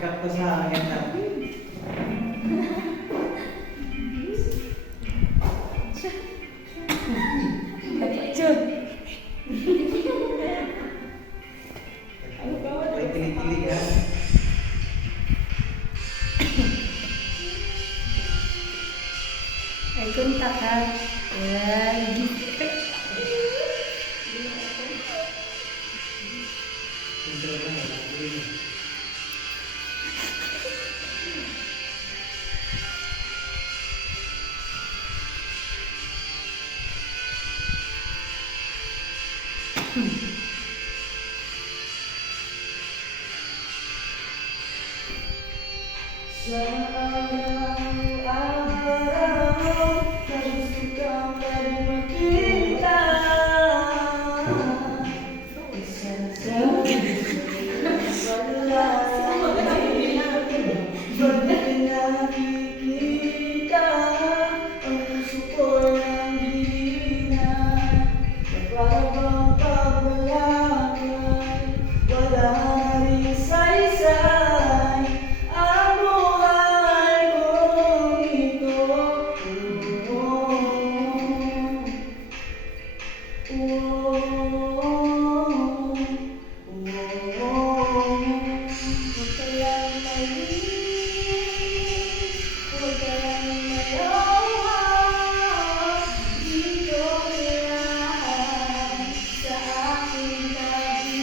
Sikat na sa hangin natin. May kilig-kilig ha. Ay, kunta ka. Ay, Sa araw-araw na gusto kang pwedeng makita, isang wala bakit nakikita ang puso ko ng hihina, nagparabang pagbalakay, wala rin saysay ang buhay kong ito. Huwag kayang malis, huwag kayang mayawa, dito lang sa aking tabi.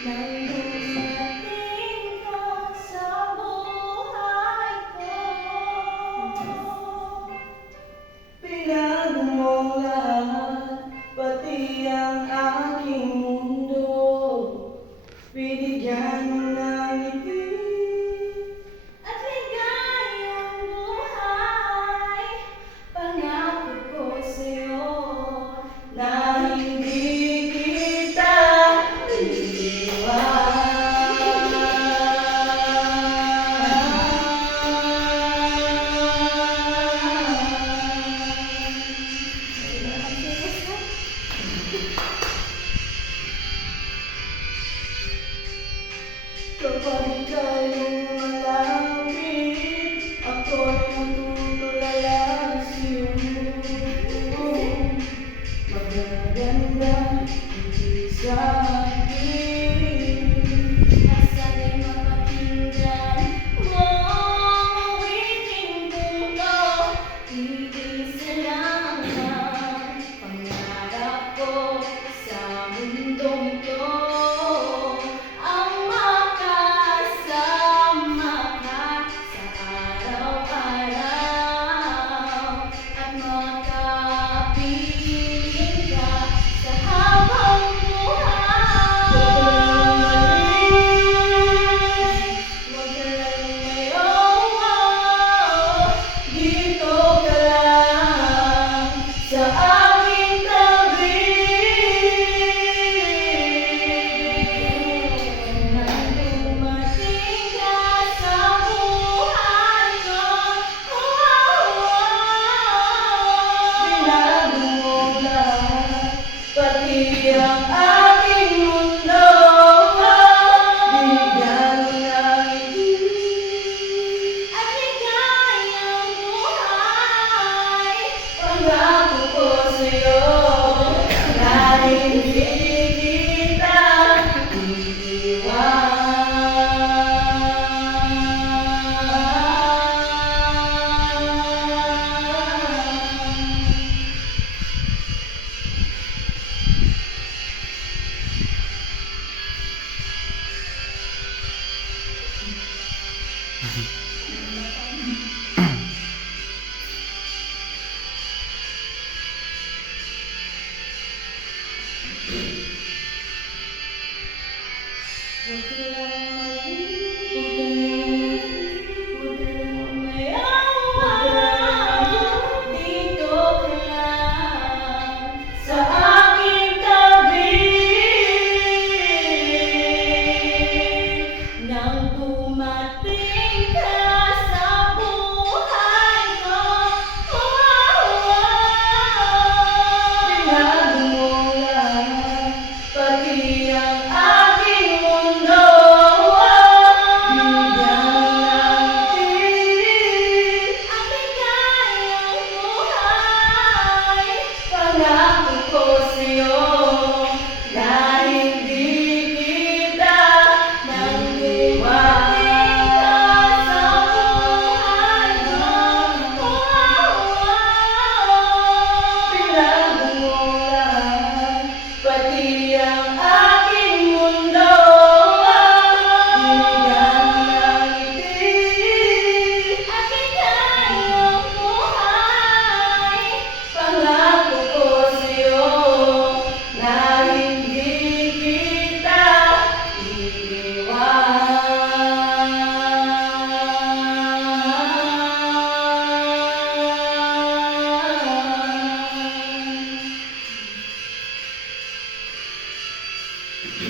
Nang dumating ka sa buhay ko, pinago mo lahat, pati ang aking mundo. Binigyan mo ng ngiti at ligayang buhay. Pangako ko sa'yo na hindi kita kapag ika'y lumalapit, ako'y matutulala sa'yo. Magaganda, hindi sa akin. Asana'y mapakinggan mo ang awiting puso. Iisa lang ang pangarap ko sa mundong ito. Ang makasama ka sa araw-araw.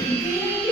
Ibigay